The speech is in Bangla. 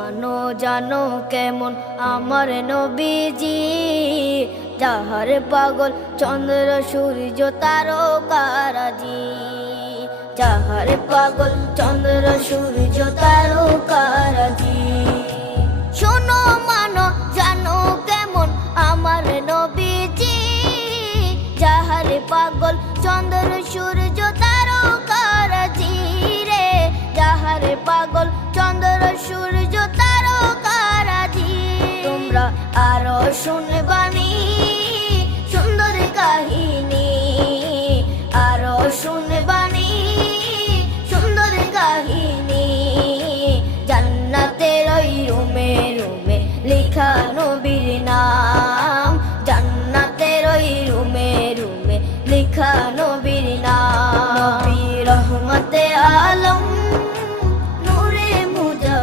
মানো জানো কেমন আমার নবীজি, যাহার পাগল চন্দ্র সূর্য তারকারাজি, যাহার পাগল চন্দ্র সূর্য তারকারাজি। শোনো মানো জানো কেমন আমার নবীজি, যাহার পাগল চন্দ্র সূর্য তারকারাজি রে, যাহার পাগল চন্দ্র সূর্য তারকারাজি। তোমরা আরো শুনবে